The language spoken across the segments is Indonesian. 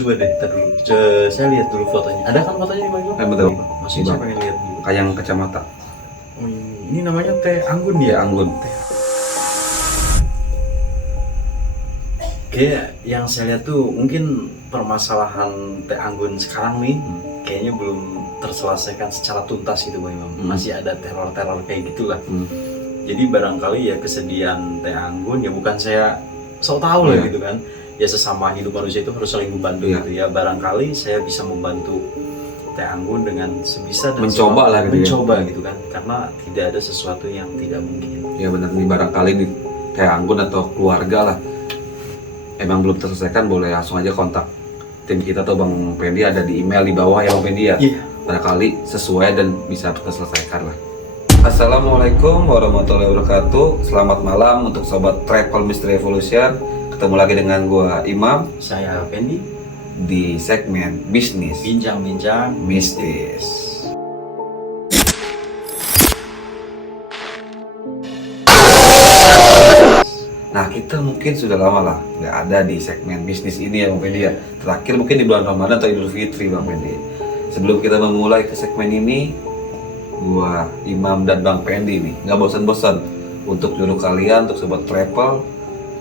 Coba deh, ntar dulu. Saya lihat dulu fotonya. Ada kan fotonya di Bang? Betul. Masih saya pengen lihat dulu. Kayang kacamata. Oh, ini namanya teh anggun ya? Anggun. Kayak yang saya lihat tuh mungkin permasalahan teh anggun sekarang nih kayaknya belum terselesaikan secara tuntas gitu Bang Imam. Masih ada teror-teror kayak gitulah. Jadi barangkali ya kesedihan teh anggun ya bukan saya sok tahu lah gitu kan. Ya sesama hidup manusia itu harus saling membantu gitu ya. Barangkali saya bisa membantu teh anggun dengan sebisa dan mencoba lah gitu gitu kan. Karena tidak ada sesuatu yang tidak mungkin. Ya benar nih, barangkali di teh anggun atau keluarga lah emang belum terselesaikan, boleh langsung aja kontak tim kita atau Bang Pendi, ada di email di bawah ya Bang Pendi ya. Barangkali sesuai dan bisa terselesaikan lah. Assalamualaikum warahmatullahi wabarakatuh. Selamat malam untuk sobat Travel Mystery Revolution. Ketemu lagi dengan gua Imam, saya Pendi di segmen bisnis bincang-bincang mistis. Nah, kita mungkin sudah lama lah nggak ada di segmen bisnis ini ya Bang Pendi ya. Terakhir mungkin di bulan Ramadan atau Idul Fitri Bang Pendi. Sebelum kita memulai ke segmen ini, gua Imam dan Bang Pendi nih nggak bosan-bosan untuk nyuruh kalian, untuk sobat travel,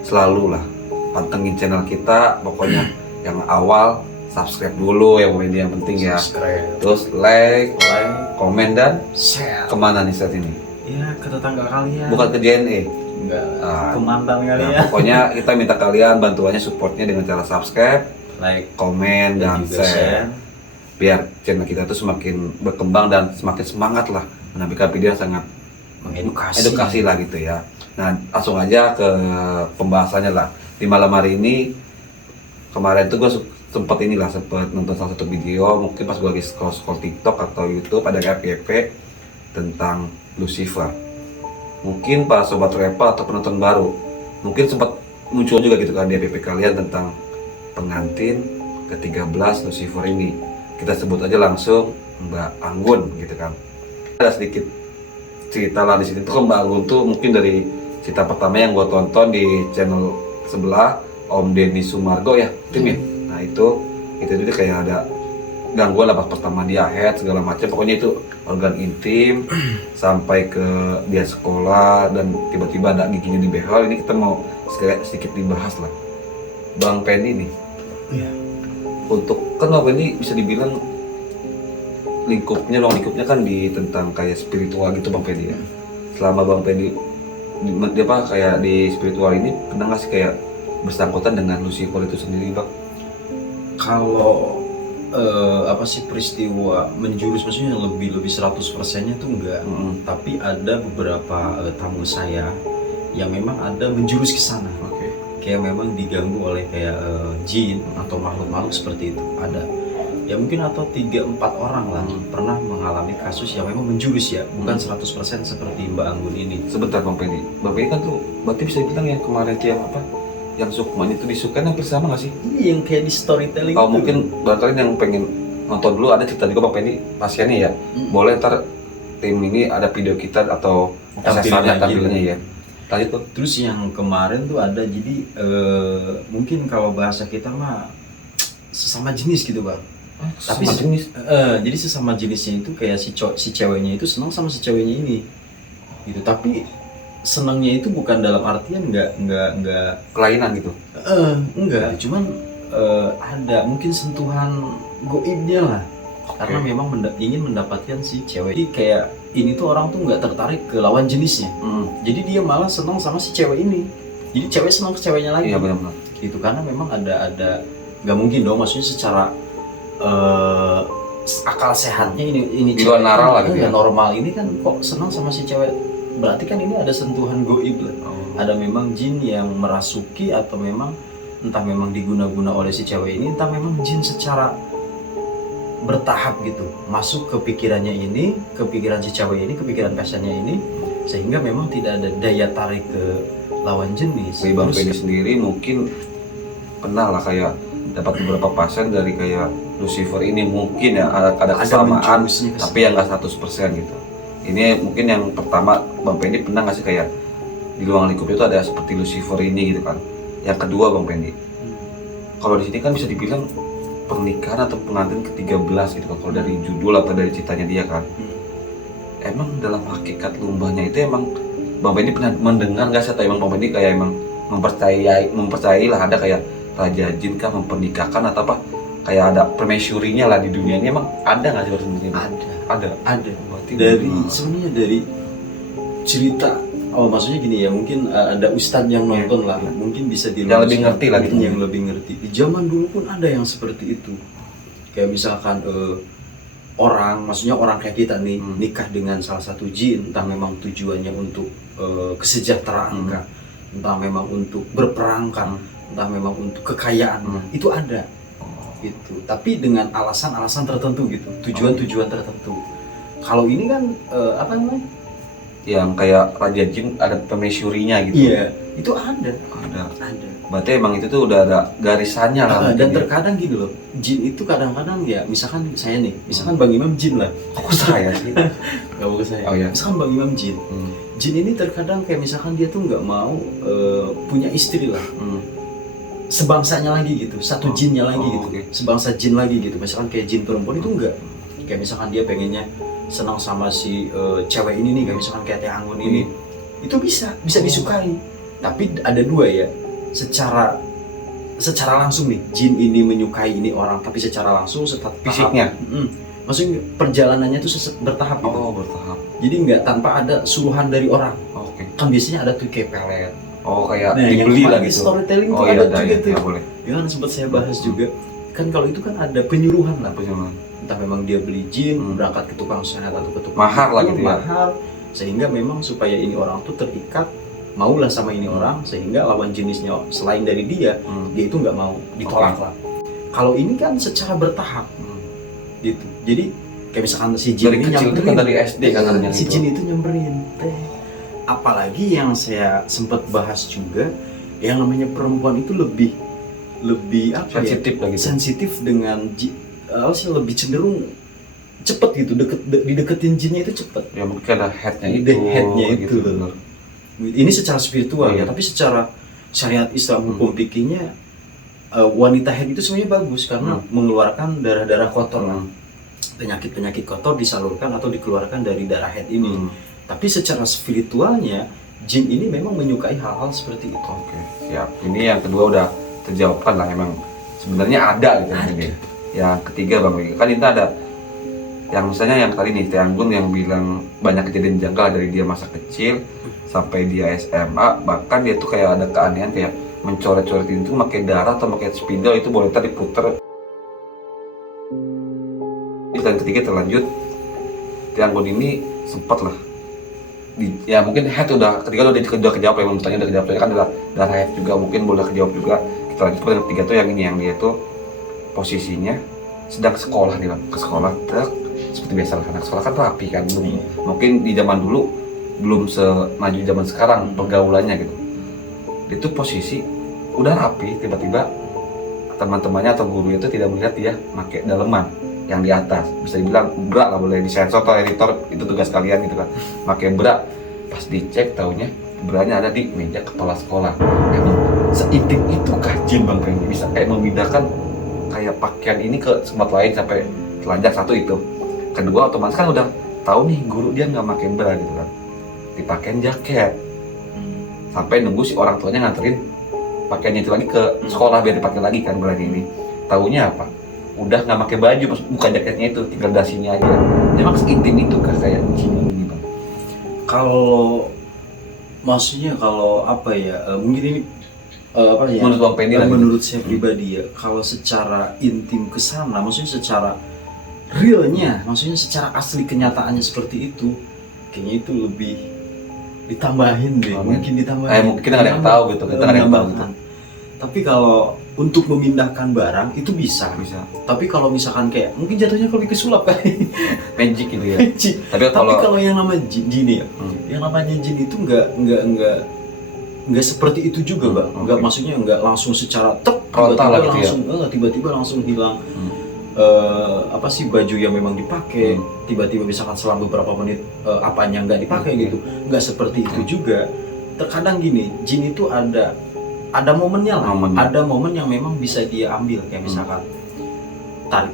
selalu lah pantengin channel kita. Pokoknya yang awal subscribe dulu ya Bang Pendi, yang penting ya. Terus like, komen dan share. Kemana nih saat ini? Ya ke tetangga kalian. Bukan ke JNE. Enggak, ke mantan kali ya. Pokoknya kita minta kalian bantuannya, supportnya dengan cara subscribe, like, komen, dan share. Biar channel kita tuh semakin berkembang dan semakin semangat lah menampilkan video yang sangat edukasi lah gitu ya. Nah, langsung aja ke pembahasannya lah. Di malam hari ini, kemarin tuh gue sempat nonton salah satu video, mungkin pas gue lagi scroll TikTok atau YouTube, ada FYP tentang Lucifer. Mungkin para sobat travel atau penonton baru mungkin sempat muncul juga gitu kan di FYP kalian tentang pengantin ke-13 Lucifer ini. Kita sebut aja langsung Mbak Anggun gitu kan. Ada sedikit cerita lah di sini tuh. Mbak Anggun tuh mungkin dari cerita pertama yang gue tonton di channel sebelah, Om Deddy Sumargo ya, tim ya. Nah itu dia kayak ada gangguan lah pas pertama dia head segala macam, pokoknya itu organ intim sampai ke dia sekolah dan tiba-tiba ada giginya di behel. Ini kita mau sedikit dibahas lah Bang Pendi nih. Untuk kan Bang Pendi bisa dibilang ruang lingkupnya kan di tentang kayak spiritual gitu Bang Pendi ya. Selama Bang Pendi kayak di spiritual ini, pernah nggak sih kayak bersangkutan dengan Lucifer itu sendiri Bang? Kalau peristiwa menjurus, maksudnya lebih 100%-nya tuh enggak. Tapi ada beberapa tamu saya yang memang ada menjurus ke sana. Kayak memang diganggu oleh kayak jin atau makhluk-makhluk seperti itu. Ada. Ya mungkin atau 3-4 orang lah pernah mengalami kasus yang memang menjurus ya, bukan 100% seperti Mbak Anggun ini. Sebentar Bang Pendi. Bang Pendi kan tuh berarti bisa dibilang yang kemarin yang Sukma itu disukai hampir sama nggak sih? Iya, yang kayak di storytelling. Kalau mungkin barangkali yang pengen nonton dulu, ada cerita juga Bang Pendi pasiennya ya. Boleh ntar tim ini ada video kita atau tampilannya ya. Lanjut tuh. Terus yang kemarin tuh ada, jadi mungkin kalau bahasa kita mah sesama jenis gitu Bang. Tapi jenis. Jadi sesama jenisnya itu kayak si ceweknya itu senang sama si ceweknya ini. Gitu. Tapi senangnya itu bukan dalam artian enggak kelainan gitu. Enggak, cuman ada mungkin sentuhan goibnya lah. Karena memang ingin mendapatkan si cewek. Jadi kayak ini tuh orang tuh nggak tertarik ke lawan jenisnya. Jadi dia malah senang sama si cewek ini. Jadi cewek senang ke ceweknya lagi. Iya benar-benar. Gitu, karena memang ada nggak mungkin dong, maksudnya secara akal sehatnya ini cewek naral lah gitu ya. Normal ini kan kok senang sama si cewek. Berarti kan ini ada sentuhan goib lah. Ada memang jin yang merasuki, atau memang entah memang diguna-guna oleh si cewek ini, entah memang jin secara bertahap gitu masuk ke pikirannya ini, ke pikiran si cewek ini, ke pikiran pasiennya ini, sehingga memang tidak ada daya tarik ke lawan jenis. Bang Pendi sendiri mungkin pernah lah kayak dapat beberapa pasien dari kayak Lucifer ini, mungkin ya ada kesamaan tapi yang nggak 100% gitu. Ini mungkin yang pertama Bang Pendi pernah nggak sih kayak di ruang lingkup itu ada seperti Lucifer ini gitu kan. Yang kedua Bang Pendi, kalau di sini kan bisa dibilang pernikahan atau pengantin ke-13 gitu kan, kalau dari judul atau dari ceritanya dia kan. Emang dalam hakikat lumbahnya itu emang Bang Benny pernah mendengar nggak sih, atau emang Bang Benny kayak emang mempercayai lah ada kayak raja jin kah mempernikahkan atau apa, kayak ada permaisurinya lah di dunia ini, emang ada nggak sih sebenarnya? Ada. Berarti Sebenarnya dari cerita, maksudnya gini ya, mungkin ada ustadz yang nonton lah, mungkin bisa yang lebih ngerti lah gitu. Yang lebih ngerti. Di zaman dulu pun ada yang seperti itu. Kayak misalkan maksudnya orang kayak kita nih nikah dengan salah satu jin, entah memang tujuannya untuk kesejahteraan kah, entah memang untuk berperang kan, entah memang untuk kekayaan, itu ada. Gitu. Tapi dengan alasan-alasan tertentu gitu, tujuan-tujuan tertentu. Kalau ini kan apa namanya? Yang kayak raja jin ada permaisurinya gitu. Iya, itu ada. Berarti emang itu tuh udah ada garisannya lah. Dan terkadang gini loh, jin itu kadang-kadang ya, misalkan saya nih, misalkan Bang Imam jin lah. Kok saya sih? Gak mau ke saya. Oh, iya. Misalkan Bang Imam jin. Jin ini terkadang kayak misalkan dia tuh nggak mau punya istri lah. Sebangsanya lagi gitu, satu jinnya lagi gitu. Okay. Sebangsa jin lagi gitu. Misalkan kayak jin perempuan itu enggak. Kayak misalkan dia pengennya senang sama si cewek ini nih, kayak misalkan kayak Teh Anggun ini. Itu bisa disukai. Tapi ada dua ya. Secara langsung nih, jin ini menyukai ini orang, tapi secara langsung fisiknya. Maksudnya perjalanannya itu bertahap gitu. Oh, bertahap. Jadi nggak tanpa ada suruhan dari orang. Oke. Kan biasanya ada tuh kayak pelet. Oh, kayak Nah, dibeli yang lah gitu. Storytelling tuh iya, ada juga tuh. Ya, boleh. Ya kan sempat saya bahas juga. Kan kalau itu kan ada penyuruhan lah. Entah memang dia beli jin, berangkat ke tukang sehat atau ke tukang mahar lah gitu ya. Mahar. Sehingga memang supaya ini orang tuh terikat, maulah sama ini orang, sehingga lawan jenisnya selain dari dia itu nggak mau, ditolak lah. Kalau ini kan secara bertahap, gitu. Jadi kayak misalkan si jin dari ini kecil itu kan dari SD kan katanya si jin itu nyamperin. Apalagi yang saya sempat bahas juga, yang namanya perempuan itu lebih apa sensitif ya? Lah gitu. Sensitif dengan lebih cenderung cepet gitu, dideketin jinnya itu cepet. Ya mungkin ada headnya itu gitu loh. Ini secara spiritual ya, tapi secara syariat Islam hukum fikihnya wanita head itu sebenarnya bagus karena mengeluarkan darah-darah kotor lah. Penyakit-penyakit kotor disalurkan atau dikeluarkan dari darah head ini. Tapi secara spiritualnya jin ini memang menyukai hal-hal seperti itu. Oke, siap. Ini yang kedua udah terjawabkan lah, emang sebenarnya ada gitu. Yang ketiga Bang, kan itu ada yang misalnya yang tadi nih Teh Anggun yang bilang banyak kejadian janggal dari dia masa kecil sampai dia SMA, bahkan dia tuh kayak ada keanehan kayak mencoret-coretin itu pakai darah atau pakai spidol, itu boleh tadi puter. Dan ketiga terlanjut Teh Anggun ini sempat lah ya mungkin head udah ketiga udah kejawab ya, bertanya udah kejawab kan adalah darah head juga mungkin boleh kejawab juga. Kita lanjut ke yang ketiga tuh yang ini, yang dia tuh posisinya sedang sekolah nih Bang, ke sekolah seperti biasa lah, anak sekolah kan rapi kan, mungkin di zaman dulu belum semaju zaman sekarang pergaulannya gitu. Itu posisi udah rapi, tiba-tiba teman-temannya atau guru itu tidak melihat dia pakai daleman yang di atas, bisa dibilang bra lah, boleh disensor atau editor, itu tugas kalian gitu kan, pakai bra. Pas dicek taunya branya ada di meja kepala sekolah. Emang seintim itu kah jin Bang Benny bisa kayak memindahkan kayak pakaian ini ke tempat lain sampai telanjang? Satu itu. Kedua, otomatis kan udah tahu nih guru dia nggak pakai bra gitu kan, dipakein jaket sampai nunggu si orang tuanya nganterin pakaiannya itu lagi ke sekolah biar dipakai lagi kan bra ini. Taunya apa? Udah nggak pakai baju, buka jaketnya itu, tinggal dasinya aja. Emang seintim itu kah kayak jin ini Bang? Kalau maksudnya kalau apa ya, mungkin ini apa ya, menurut Bang Benny menurut saya pribadi ya, kalau secara intim kesana, maksudnya secara realnya, maksudnya secara asli kenyataannya seperti itu, kayaknya itu lebih ditambahin deh. Mungkin ditambahin. Mungkin kita nggak ada yang tahu gitu, kita nggak ada yang tahu gitu. Tapi kalau untuk memindahkan barang itu bisa. Tapi kalau misalkan kayak mungkin jatuhnya lebih ke sulap kali. Magic gitu ya. Magic. Tapi kalau yang namanya jin ya, yang namanya jin itu nggak seperti itu juga Bang. Nggak, maksudnya nggak langsung secara tiba-tiba langsung hilang. Apa sih baju yang memang dipakai, tiba-tiba misalkan selang beberapa menit apanya nggak dipakai gitu. Nggak seperti itu juga. Terkadang gini, jin itu ada momennya lah. Ada momen yang memang bisa dia ambil, kayak misalkan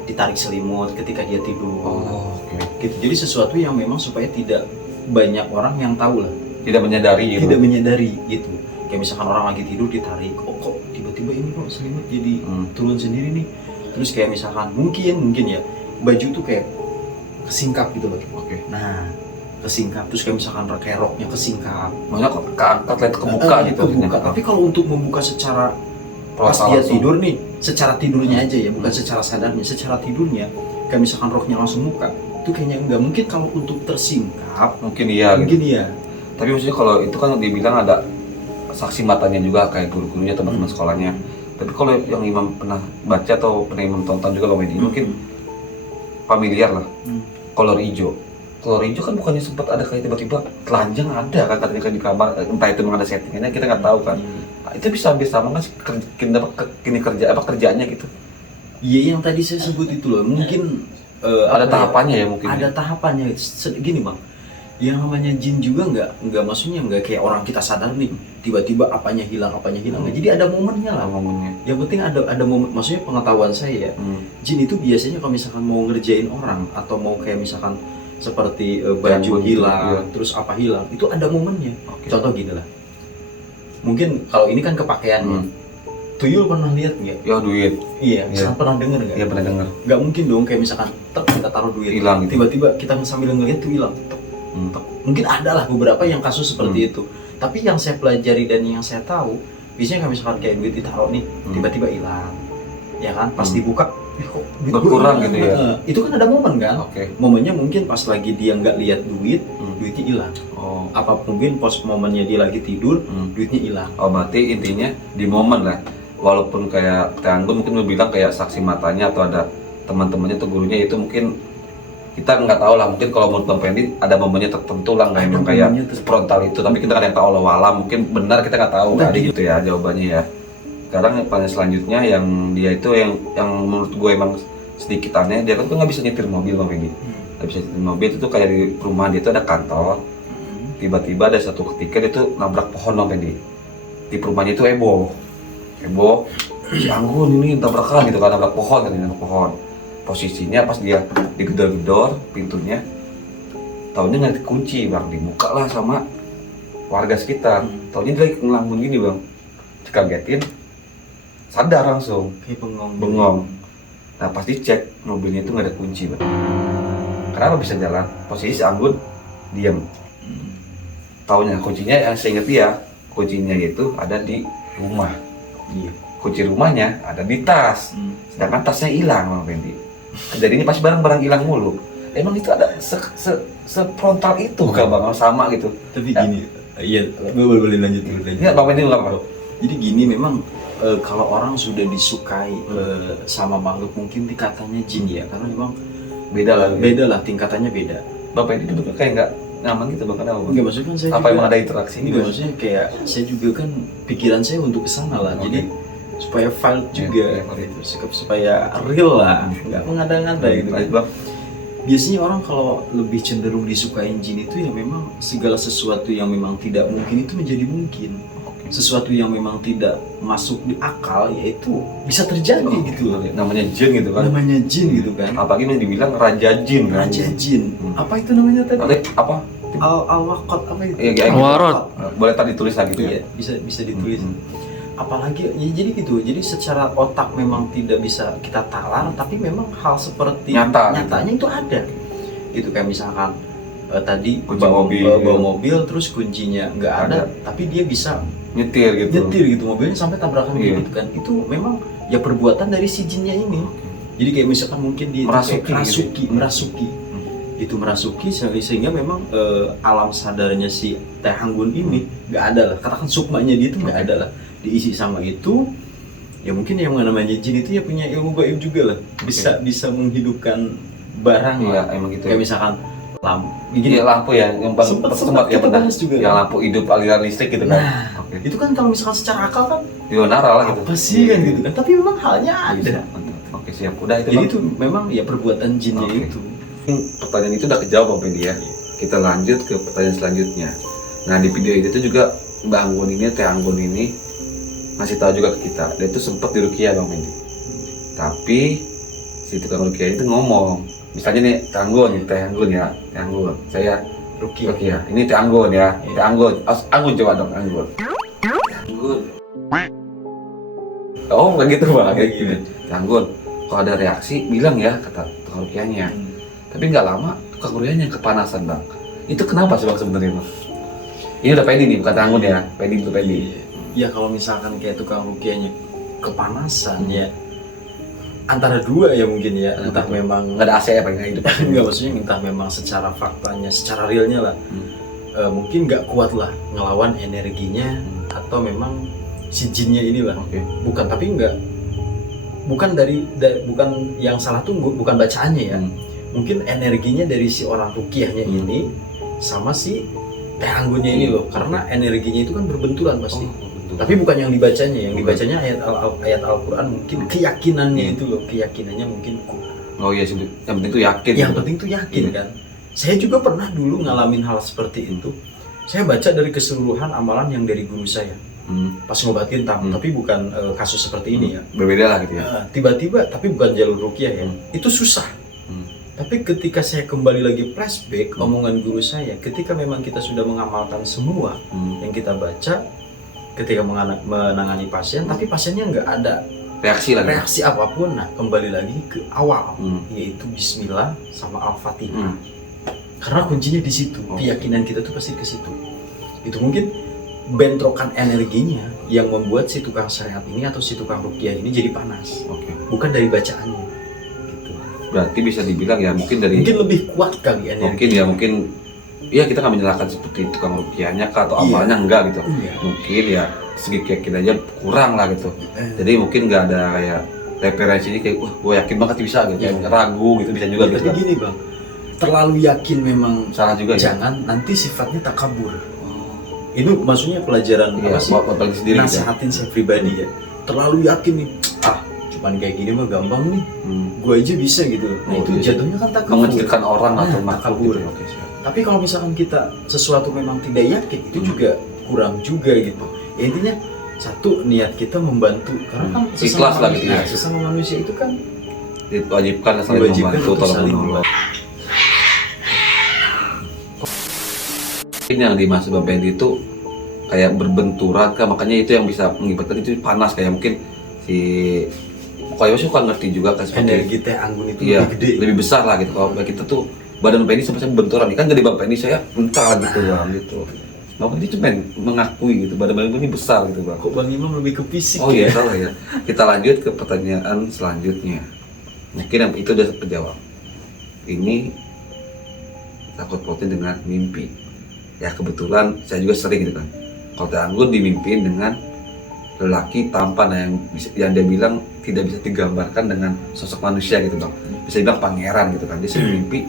ditarik selimut ketika dia tidur. Oke. Gitu. Jadi sesuatu yang memang supaya tidak banyak orang yang tahu lah. Tidak menyadari gitu. Tidak menyadari gitu. Kayak misalkan orang lagi tidur ditarik, oh kok tiba-tiba ini kok selimut jadi turun sendiri nih. Terus kayak misalkan mungkin ya baju tuh kayak kesingkap gitu loh. Oke. Nah, kesingkap terus kayak misalkan kayak roknya kesingkap. Maksudnya keangkat lihat kebuka gitu. Kebuka. Tapi kalau untuk membuka secara pas Langsung. dia tidur nih, secara tidurnya aja ya, bukan secara sadarnya, secara tidurnya kayak misalkan roknya langsung buka, itu kayaknya enggak mungkin. Kalau untuk tersingkap Mungkin iya mungkin gitu. iya. Tapi maksudnya kalau itu kan dibilang ada saksi matanya juga kayak guru-gurunya, teman-teman sekolahnya. Tapi kalau yang Imam pernah baca atau pernah Imam tonton juga komedi, mungkin familiar lah. Kolor hijau. Kolor hijau kan bukannya sempat ada kayak tiba-tiba telanjang ada kan katanya kan di kamar, entah itu memang ada settingannya, kita nggak tahu kan. Nah, itu bisa hampir sama kan kini kerjaannya gitu. Iya, yang tadi saya sebut itu loh, mungkin Ada tahapannya ya mungkin. ada tahapannya. Gini bang, yang namanya jin juga nggak maksudnya nggak kayak orang kita sadar nih tiba-tiba apanya hilang. Nggak. Jadi ada momennya lah. Momennya. Yang penting ada momen. Maksudnya pengetahuan saya ya, jin itu biasanya kalau misalkan mau ngerjain orang atau mau kayak misalkan seperti baju hilang, terus apa hilang, itu ada momennya. Oke. Contoh gini lah, mungkin kalau ini kan kepakaiannya. Tuyul pernah lihat nggak? Ya duit. Iya, misalkan pernah denger nggak? Iya pernah dengar. Nggak mungkin dong kayak misalkan kita taruh duit Hilang gitu. tiba-tiba kita sambil ngeliat tuh hilang. Mungkin ada lah beberapa yang kasus seperti itu. Tapi yang saya pelajari dan yang saya tahu, biasanya kayak misalkan kayak duit ditaruh nih, tiba-tiba hilang, ya kan? Pas dibuka, kok duit Berkurang gua hilang? gitu ya? Itu kan ada momen kan? Oke. Momennya mungkin pas lagi dia nggak lihat duit, duitnya hilang. Oh. Apa mungkin pas momennya dia lagi tidur, duitnya hilang. Oh berarti intinya di momen lah. Walaupun kayak Teanggun mungkin lu bilang kayak saksi matanya atau ada teman-temannya atau gurunya, itu mungkin kita nggak tahu lah. Mungkin kalau menurut Bang Fendi ada momennya tertentu lah, nggak Ada emang kayak momennya tertentu. frontal itu. Tapi kita kan yang tahu Allah mungkin benar, kita nggak tahu. Nah, Tadi gitu ya jawabannya ya. Sekarang yang paling selanjutnya yang dia itu yang menurut gue emang sedikit aneh, dia kan tuh nggak bisa nyetir mobil Bang Fendi. Nggak bisa nyetir mobil, itu tuh kayak di perumahan dia itu ada kantor. Tiba-tiba ada satu ketika dia tuh nabrak pohon Bang Fendi. Di perumahannya itu heboh, si Anggun ini tabrakan gitu kan, nabrak pohon kan, nabrak pohon. Posisinya pas dia digedor-gedor pintunya, taunya nggak dikunci bang, dibuka lah sama warga sekitar. Taunya dia lagi ngelamun gini bang, dikagetin, sadar langsung, Kayak bengong. Nah pas dicek mobilnya itu nggak ada kunci bang. Kenapa bisa jalan? Posisi si Anggun diam. Taunya kuncinya yang saya ingat dia, kuncinya itu ada di rumah. Iya. Kunci rumahnya ada di tas, sedangkan tasnya hilang Bang Fendi. Jadi ini pasti barang-barang hilang mulu. Emang itu ada sefrontal itu kan bang, sama gitu. Tapi gini, iya, gue boleh lanjut dulu. Iya Bang Fendi nggak apa-apa. Jadi gini, memang kalau orang sudah disukai sama makhluk, mungkin tingkatannya jin ya, karena memang beda lah tingkatannya beda. Bang Fendi dulu kayak nggak nyaman gitu bang, kenapa bang? Enggak, maksudnya kan saya Apa juga, emang ada interaksi enggak, gitu? maksudnya kayak saya juga kan pikiran saya untuk kesana lah. Oke. Jadi supaya valid juga gitu, supaya real lah, nggak mengada-ngada gitu kan. Bang. Biasanya orang kalau lebih cenderung disukain jin itu ya memang segala sesuatu yang memang tidak mungkin itu menjadi mungkin. Sesuatu yang memang tidak masuk di akal yaitu bisa terjadi gitu loh. Namanya jin gitu kan. Namanya jin gitu kan. Apalagi yang dibilang raja jin kan. Raja jin. Apa itu namanya tadi? Apa? Al-Waqt apa itu? Iya, kayak Warot. Boleh tadi ditulis lagi gitu Iya, ya. bisa ditulis. Apalagi ya, jadi gitu. Jadi secara otak memang tidak bisa kita talar, tapi memang hal seperti nyatanya itu ada. Gitu kayak misalkan tadi Kunci bawa mobil terus kuncinya nggak ada, tapi dia bisa nyetir gitu mobilnya sampai tabrakan gitu kan. Itu memang ya perbuatan dari si jinnya ini. Jadi kayak misalkan mungkin dia merasuki itu merasuki sehingga memang alam sadarnya si Teh Anggun ini nggak ada lah, katakan sukmanya dia itu nggak ada lah, diisi sama itu. Ya mungkin yang namanya jin itu ya punya ilmu gaib juga lah, bisa menghidupkan barang ya, lah. emang gitu. Kayak misalkan lampu, Iya lampu ya, yang paling sempat ya kita benar. bahas juga. Yang lampu hidup aliran listrik gitu kan. Nah, itu kan kalau misalkan secara akal kan Dionara lah gitu. apa sih kan gitu kan, tapi memang halnya ada. Oke siap, udah itu Jadi Bang. itu memang ya perbuatan jinnya Oke. itu. Pertanyaan itu udah kejawab Bang Fendi ya. Kita lanjut ke pertanyaan selanjutnya. Nah di video itu juga Mbak Anggun ini, Teh Anggun ini ngasih tahu juga ke kita, dia itu sempat diruqyah Bang Fendi. Tapi si tukang rukiah itu ngomong, misalnya nih Teh Anggun ya, Teh Anggun, saya rukiah, ini Teh Anggun ya, Teh Anggun, Anggun coba dong Anggun. Anggun. Oh nggak gitu bang, kayak gitu. Teh Anggun, kalau ada reaksi bilang ya kata tukang rukiahnya. Tapi nggak lama tukang rukiahnya kepanasan bang. Itu kenapa sih bang sebenarnya bang? Ini udah pedi nih, bukan Teh Anggun ya, pedi itu pedi. Ya kalau misalkan kayak tukang rukiahnya kepanasan ya antara dua ya mungkin ya, entah memang nggak ada AC ya paling hidup. Enggak, maksudnya entah memang secara faktanya, secara realnya lah, mungkin nggak kuat lah ngelawan energinya, atau memang si jinnya inilah. Bukan, tapi bukan bukan yang salah tunggu, bukan bacaannya ya. Mungkin energinya dari si orang rukiahnya ini sama si Teh Anggunnya ini loh, karena energinya itu kan berbenturan pasti. Tapi bukan yang dibacanya, yang dibacanya ayat Al-Quran, mungkin keyakinannya itu loh, keyakinannya mungkin kurang. Oh iya, yang penting itu yakin. Yang penting itu yakin kan. Saya juga pernah dulu ngalamin hal seperti itu. Saya baca dari keseluruhan amalan yang dari guru saya. Pas ngobatin tamu, tapi bukan kasus seperti ini ya. Berbeda lah gitu ya. Tiba-tiba, tapi bukan jalur rukiah ya. Itu susah. Tapi ketika saya kembali lagi flashback omongan guru saya, ketika memang kita sudah mengamalkan semua yang kita baca, ketika menangani pasien, tapi pasiennya nggak ada reaksi apapun, nah kembali lagi ke awal, yaitu Bismillah sama Al-Fatihah. Karena kuncinya di situ, keyakinan kita tuh pasti ke situ. Itu mungkin bentrokan energinya yang membuat si tukang syariat ini atau si tukang rukiah ini jadi panas, bukan dari bacaannya. Gitu. Berarti bisa dibilang ya mungkin lebih kuat kali energi. Mungkin ya kita nggak menyalahkan seperti tukang rukiahnya atau amalnya enggak gitu. Mungkin ya segi keyakinannya kurang lah gitu. Jadi mungkin nggak ada kayak referensinya kayak wah gue yakin banget bisa gitu, kayak ragu gitu bisa juga gitu. Tapi gini bang, terlalu yakin memang salah juga. Jangan nanti sifatnya takabur. Ini maksudnya pelajaran apa sih? Sendiri, nasehatin saya pribadi ya. Terlalu yakin nih, cuman kayak gini mah gampang nih, gue aja bisa gitu. Nah itu jatuhnya kan takabur. Mengecilkan orang atau takabur. Tapi kalau misalkan kita sesuatu memang tidak yakin, itu juga kurang juga gitu. Ya, intinya satu, niat kita membantu, karena kan ikhlas lah gitu ya. Sesama manusia itu kan diwajibkan saling membantu, tolong menolong. Ini yang di masa Bang Pendi itu kayak berbenturan kan, makanya itu yang bisa mengibatkan itu panas, kayak mungkin si Koyo suka ngerti juga kan energi Teh Anggun itu lebih gede, lebih besar lah gitu. Kalau kita tuh badan Bang Pendi sampai benturan, kan gede Bang Pendi saya bentar gitu bang gitu. Bang Pendi cuma mengakui gitu badan Bang Pendi besar gitu bang. Kok Bang Imam lebih ke fisik? Oh iya salah ya. Kita lanjut ke pertanyaan selanjutnya. Mungkin yang itu udah terjawab. Ini takut pautin dengan mimpi. Ya kebetulan saya juga sering gitu kan. Kalau Teh Anggun dimimpin dengan lelaki tampan yang dia bilang tidak bisa digambarkan dengan sosok manusia gitu bang. Bisa dibilang pangeran gitu kan. Dia sering mimpi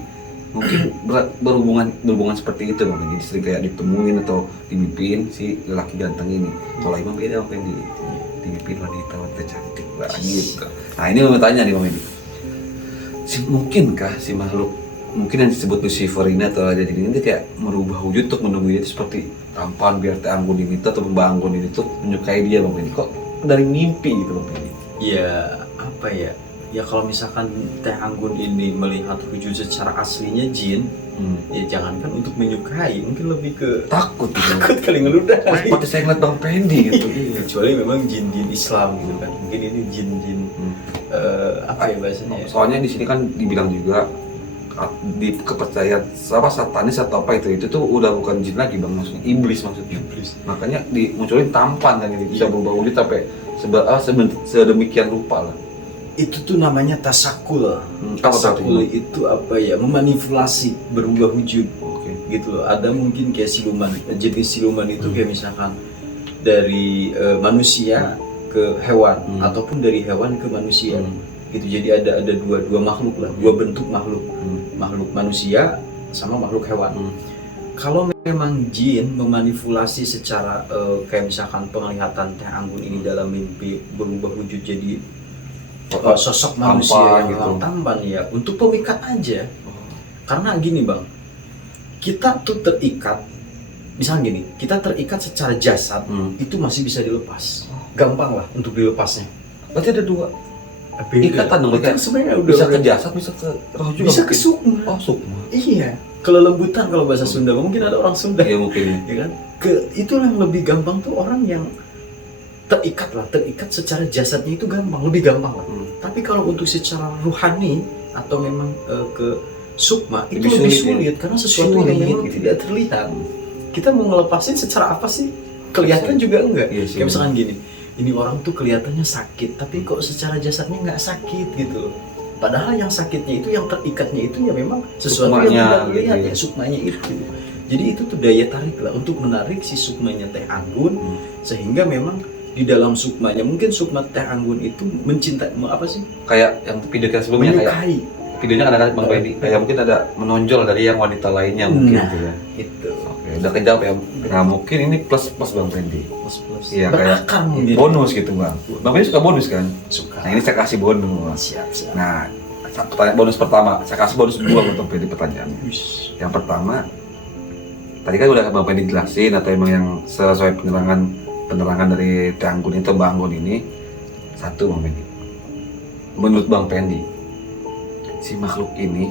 mungkin berhubungan seperti itu bang. Jadi sering kayak ditemuin atau dimimpin si lelaki ganteng ini. Kalau Imam beda bang, dimimpin wanita cantik banget gitu. Nah ini mau tanya nih bang Edi. Mungkinkah si makhluk mungkin yang disebut Lucifer ini atau jadi ini kayak merubah wujud untuk menunggu itu seperti tampan biar Teh Anggun ini atau Mbak Anggun ini tuh menyukai dia bang Pendi, kok dari mimpi gitu bang Pendi? Ya apa ya? Ya kalau misalkan Teh Anggun ini melihat wujud secara aslinya jin, ya jangankan untuk menyukai, mungkin lebih ke takut kali ngeludah. Seperti saya ngeliat bang Pendi gitu. Kecuali memang jin-jin Islam gitu kan, mungkin ini jin-jin apa ya bahasanya? Soalnya di sini kan dibilang juga di kepercayaan apa satanis atau apa itu tuh udah bukan jin lagi bang, maksudnya iblis maksudnya. Makanya dimunculin tampan kan ini bisa berubah wujud sampai sedemikian rupa lah. Itu tuh namanya tasakul. Tasakul itu apa ya, memanipulasi berubah wujud. Gitu loh. Ada mungkin kayak siluman, jenis siluman itu kayak misalkan dari manusia ke hewan ataupun dari hewan ke manusia. Gitu. Jadi ada dua makhluk lah, dua bentuk makhluk. Makhluk manusia sama makhluk hewan. Kalau memang jin memanipulasi secara kayak misalkan penglihatan Teh Anggun ini dalam mimpi berubah wujud jadi sosok manusia yang gitu, tampan ya, untuk pemikat aja. Karena gini bang, kita tuh terikat, misalnya gini, kita terikat secara jasad itu masih bisa dilepas, gampang lah untuk dilepasnya. Berarti ada dua. ikatan dong, itu kayak sebenarnya udah bisa ke jasad, bisa ke roh juga, bisa ke mungkin. sukma. Oh, sukma. Iya, kelembutan kalau bahasa Sunda, mungkin ada orang Sunda, Iya mungkin. ya kan? Itulah yang lebih gampang tuh orang yang terikat secara jasadnya itu gampang, lebih gampang lah. Tapi kalau untuk secara ruhani atau memang ke sukma itu Lebih lebih sulit, sulit, karena sesuatu yang memang gitu. tidak terlihat. Kita mau ngelepasin secara apa sih? Kelihatan juga enggak. Iya sih. Kayak misalkan gini, ini orang tuh kelihatannya sakit, tapi kok secara jasadnya nggak sakit gitu. Padahal yang sakitnya itu, yang terikatnya itu ya memang sesuatu yang Sukmanya, tidak terlihat, gitu. ya sukmanya itu. Jadi itu tuh daya tarik lah untuk menarik si sukmanya Teh Anggun, sehingga memang di dalam sukmanya, mungkin sukma Teh Anggun itu mencintai apa sih? Kayak yang video kita sebelumnya, kayak Menyukai. videonya kadang-kadang Bang Fendi kayak mungkin ada menonjol dari yang wanita lainnya mungkin gitu ya. Itu. Oke, udah kejawab ya. Nah mungkin ini plus Bang Fendi. Plus. Iya, kayak Berakar mungkin. bonus gitu Bang. Bang Fendi suka bonus kan? Suka. Nah ini saya kasih bonus. Siap. Nah pertanyaan bonus pertama, saya kasih bonus 2 untuk Bang Fendi pertanyaannya. Yang pertama, tadi kan udah Bang Fendi jelasin atau emang yang sesuai penerangan dari Teh Anggun itu, Bang Anggun ini. Satu Bang Fendi, menurut Bang Fendi, si makhluk ini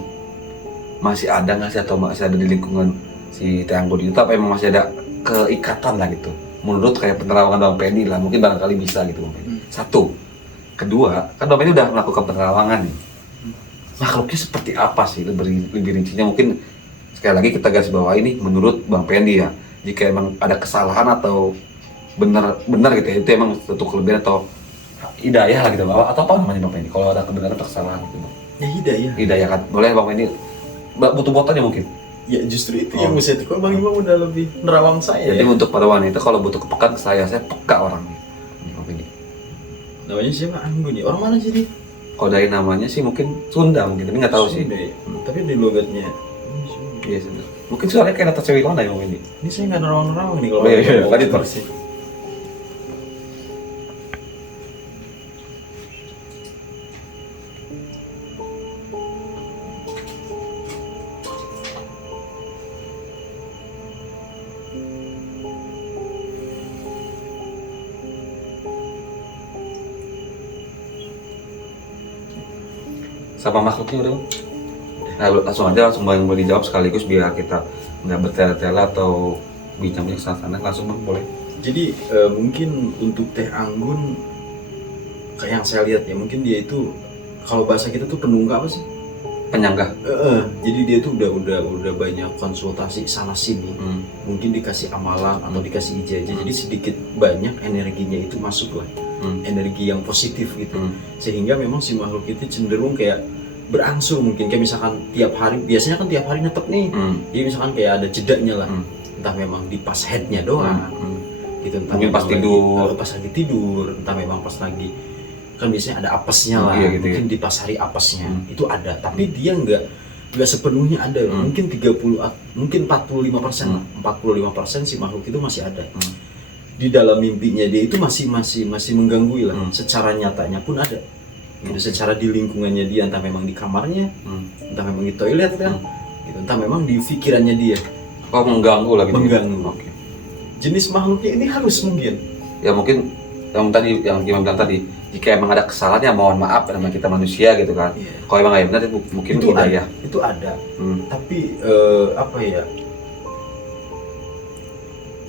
masih ada nggak sih, atau masih ada di lingkungan si Teh Anggun itu, apa emang masih ada keikatan lah gitu? Menurut kayak penerawangan Bang Fendi lah, mungkin barangkali bisa gitu Bang Fendi. Satu. Kedua, kan Bang Fendi udah melakukan penerawangan nih. Makhluknya seperti apa sih? Lebih rincinya mungkin sekali lagi kita garis bawah ini menurut Bang Fendi ya. Jika emang ada kesalahan atau benar gitu ya, itu emang suatu kelebihan atau hidayah lah gitu, atau apa namanya Bang Fendi? Kalau ada kebenaran atau kesalahan gitu Bang. Ya hidayah. Hidayah kan, boleh Bang Fendi butuh botolnya mungkin. Ya justru itu yang mesti kok Bang Imam udah lebih nerawang saya. Jadi ya? untuk para wanita kalau butuh kepekaan saya peka orangnya. Ini Bang Fendi. Namanya siapa? Anggun ya. Orang mana sih dia? Kalau dari namanya sih mungkin Sunda mungkin, tapi nggak tahu sih. Sunda ya? Tapi di logatnya. Iya Sunda. Mungkin soalnya kayak Natasha Wilona ya Bang Fendi. Ini saya nggak nerawang-nerawang nih kalau. Oh, iya, lanjut, Pak. sih. Sama makhluknya udah Bang. Nah, langsung Bang boleh dijawab sekaligus biar kita nggak bertele-tele atau bincangnya sana langsung Bang boleh. Jadi mungkin untuk Teh Anggun, kayak yang saya lihat ya, mungkin dia itu kalau bahasa kita tuh penungga apa sih? Penyanggah. Jadi dia tuh udah banyak konsultasi sana sini. Mungkin dikasih amalan atau dikasih ijazah. Jadi sedikit banyak energinya itu masuk lah. Energi yang positif gitu. Sehingga memang si makhluk itu cenderung kayak berangsur, mungkin kayak misalkan tiap hari, biasanya kan tiap hari netep nih. Jadi misalkan kayak ada jedanya lah. Entah memang di pas headnya doang. Gitu, entah mungkin pas tidur, pas lagi tidur, entah memang pas lagi, kan biasanya ada apesnya lah, iya, gitu, mungkin ya. di pas hari apesnya itu ada, tapi dia nggak sepenuhnya ada, mungkin 45% lah, 45% si makhluk itu masih ada. Di dalam mimpinya dia itu masih mengganggu lah, secara nyatanya pun ada. Gitu, secara di lingkungannya dia, entah memang di kamarnya, entah memang di toilet kan, gitu, entah memang di pikirannya dia. Oh, mengganggu lah gitu. Mengganggu. Oke. Jenis makhluknya ini harus mungkin. Ya mungkin yang Imam bilang tadi, jika emang ada kesalahan ya mohon maaf, namanya kita manusia gitu kan. Kalau emang nggak benar itu mungkin itu hidayah. Itu ada. Tapi apa ya?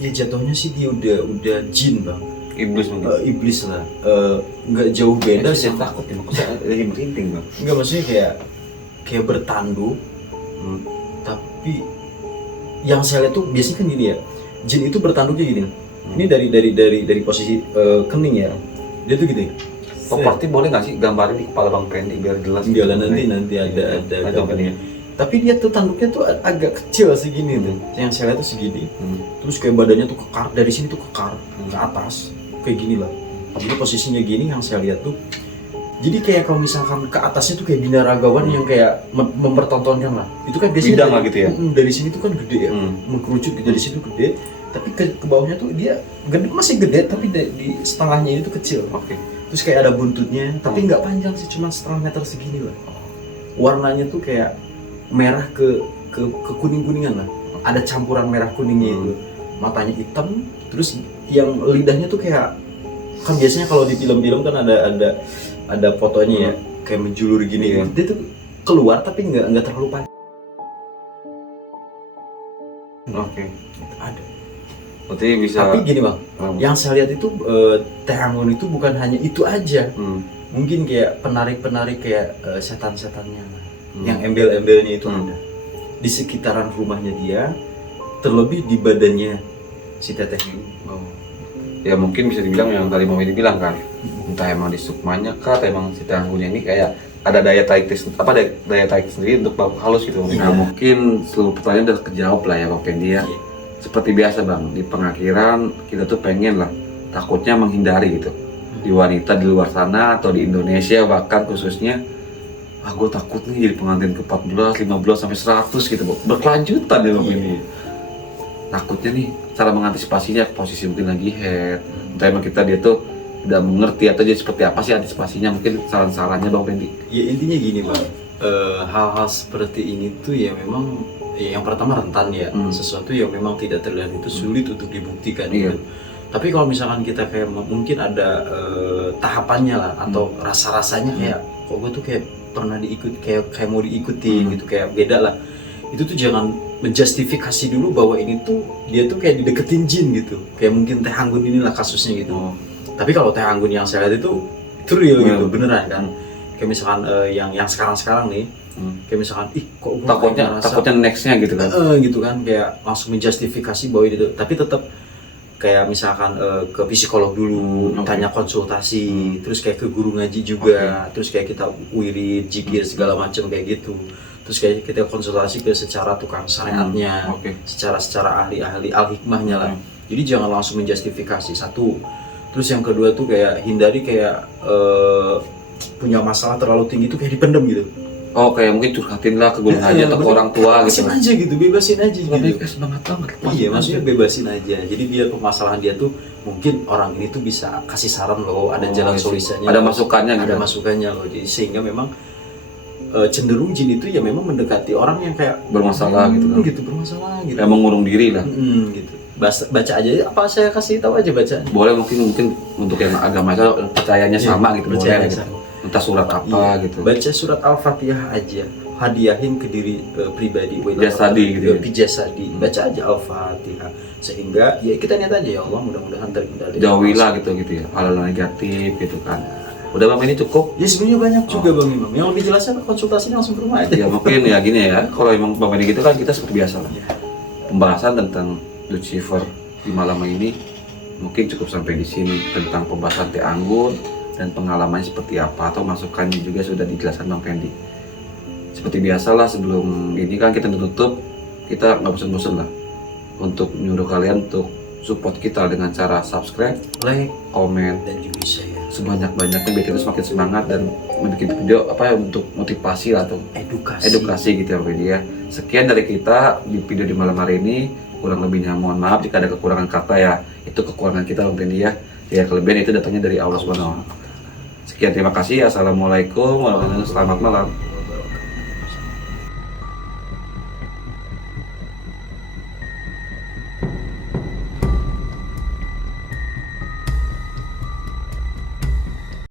Ya jatuhnya sih dia udah jin Bang. Iblis mungkin. Iblis lah. Nggak jauh beda sih. Saya takut ya, maksudnya lagi merinding Bang. Enggak, maksudnya kayak bertanduk. Tapi yang saya lihat tuh biasanya kan gini ya. Jin itu bertanduknya gini. Ini dari posisi kening ya. Dia tuh gitu ya. Properti boleh nggak sih gambarin di kepala Bang Fendi biar jelas? Enggak lah, nanti ada gambarnya. Tapi dia tuh tanduknya tuh agak kecil segini tuh. Yang saya lihat tuh segini. Terus kayak badannya tuh kekar, dari sini tuh kekar ke atas. Kayak gini lah. Jadi posisinya gini yang saya lihat tuh. Jadi kayak kalau misalkan ke atasnya tuh kayak binaragawan yang kayak mempertontonkan lah. Itu kan biasanya bidang lah gitu ya. Dari sini tuh kan gede ya. Mengkerucut dari situ gede. Tapi ke bawahnya tuh dia gede, masih gede, tapi di setengahnya itu kecil. Oke. Terus kayak ada buntutnya, tapi nggak panjang sih, cuma setengah meter segini lah. Warnanya tuh kayak merah ke kuning-kuningan lah. Ada campuran merah kuningnya itu. Matanya hitam, terus yang lidahnya tuh kayak, kan biasanya kalau di film-film kan ada ada fotonya ya, kayak menjulur gini. Dia tuh keluar tapi nggak terlalu panjang. Oke. Ada. Berarti bisa. Tapi gini bang, yang saya lihat itu teh anggun itu bukan hanya itu aja. Mungkin kayak penarik kayak setan-setannya, yang embel-embelnya itu ada di sekitaran rumahnya dia, terlebih di badannya si teteh ini. Ya mungkin bisa dibilang yang tadi mau dibilang kan, entah emang di sukmanya kah, atau emang si teh anggunnya ini kayak ada daya tarik sendiri untuk makhluk halus gitu. Nah mungkin seluruh pertanyaan udah kejawab lah ya Bang Pendi ya. Seperti biasa Bang, di pengakhiran kita tuh pengen lah, takutnya menghindari gitu. Di wanita di luar sana atau di Indonesia bahkan khususnya, gue takut nih jadi pengantin ke 14, 15 sampai 100 gitu berkelanjutan ya Bang Pendi. Takutnya nih cara mengantisipasinya, posisi mungkin lagi head, entah emang dia tuh tidak mengerti atau jadi seperti apa sih antisipasinya, mungkin saran-sarannya Bang Pendi. Ya intinya gini Bang, hal-hal seperti ini tuh ya memang yang pertama rentan ya, sesuatu yang memang tidak terlihat itu sulit untuk dibuktikan gitu. Tapi kalau misalkan kita kayak mungkin ada tahapannya lah, atau rasa-rasanya kayak kok gue tuh kayak pernah kayak mau diikuti gitu, kayak beda lah. Itu tuh jangan menjustifikasi dulu bahwa ini tuh dia tuh kayak dideketin jin gitu, kayak mungkin teh anggun inilah kasusnya gitu. Tapi kalau teh anggun yang saya lihat itu real gitu, beneran kan. Kayak misalkan yang sekarang nih, kayak misalkan kok gue takutnya nextnya gitu kan. Gitu kan, kayak langsung menjustifikasi bahwa itu. Tapi tetap kayak misalkan ke psikolog dulu, tanya konsultasi, terus kayak ke guru ngaji juga, terus kayak kita wirid, zikir segala macam kayak gitu. Terus kayak kita konsultasi ke secara tukang syariatnya, secara ahli al-hikmahnya lah. Jadi jangan langsung menjustifikasi, satu. Terus yang kedua tuh kayak hindari kayak punya masalah terlalu tinggi tuh kayak dipendem gitu. Oh kayak mungkin curhatin lah ke guru ngaji atau ke orang tua gitu. Bebasin aja gitu. Semangat banget. Iya maksudnya bebasin aja. Jadi biar permasalahan dia tuh mungkin orang ini tuh bisa kasih saran loh, ada jalan solusinya. Ada masukannya gitu. Ada masukannya loh. Jadi sehingga memang cenderung jin itu ya memang mendekati orang yang kayak bermasalah gitu kan. Gitu, bermasalah gitu. Kayak mengurung diri lah. Gitu. Baca aja, apa saya kasih tahu aja bacaan. Boleh mungkin untuk yang agama percayanya sama gitu, percaya boleh gitu. Entah surat apa gitu. Baca surat Al-Fatihah aja, hadiahin ke diri pribadi, jasadi gitu. Jasadi. Baca aja Al-Fatihah sehingga ya kita niat aja ya Allah mudah-mudahan terkendali. Jauhilah gitu ya, hal-hal negatif gitu kan. Udah Bang ini cukup? Ya sebenarnya banyak juga Bang Imam. Yang lebih jelasnya konsultasinya langsung ke rumah aja. Ya mungkin ya gini ya, kalau emang Bang ini gitu kan kita seperti biasa lah. Pembahasan tentang Lucifer di malam ini mungkin cukup sampai di sini, tentang pembahasan teh anggun dan pengalamannya seperti apa, atau masukannya juga sudah dijelaskan Bang Pendi. Seperti biasalah sebelum ini kan kita tutup, kita nggak bosan-bosan lah untuk nyuruh kalian untuk support kita dengan cara subscribe, like, komen, dan juga share sebanyak-banyaknya biar kita semakin semangat dan membuat video untuk motivasi atau edukasi gitu ya Bang Pendi ya. Sekian dari kita di video di malam hari ini, kurang lebihnya mohon maaf jika ada kekurangan kata ya, itu kekurangan kita Bang Pendi ya. Ya kelebihan itu datangnya dari Allah Subhanahu wa Ta'ala. Sekian, terima kasih. Assalamualaikum warahmatullahi wabarakatuh. Selamat malam.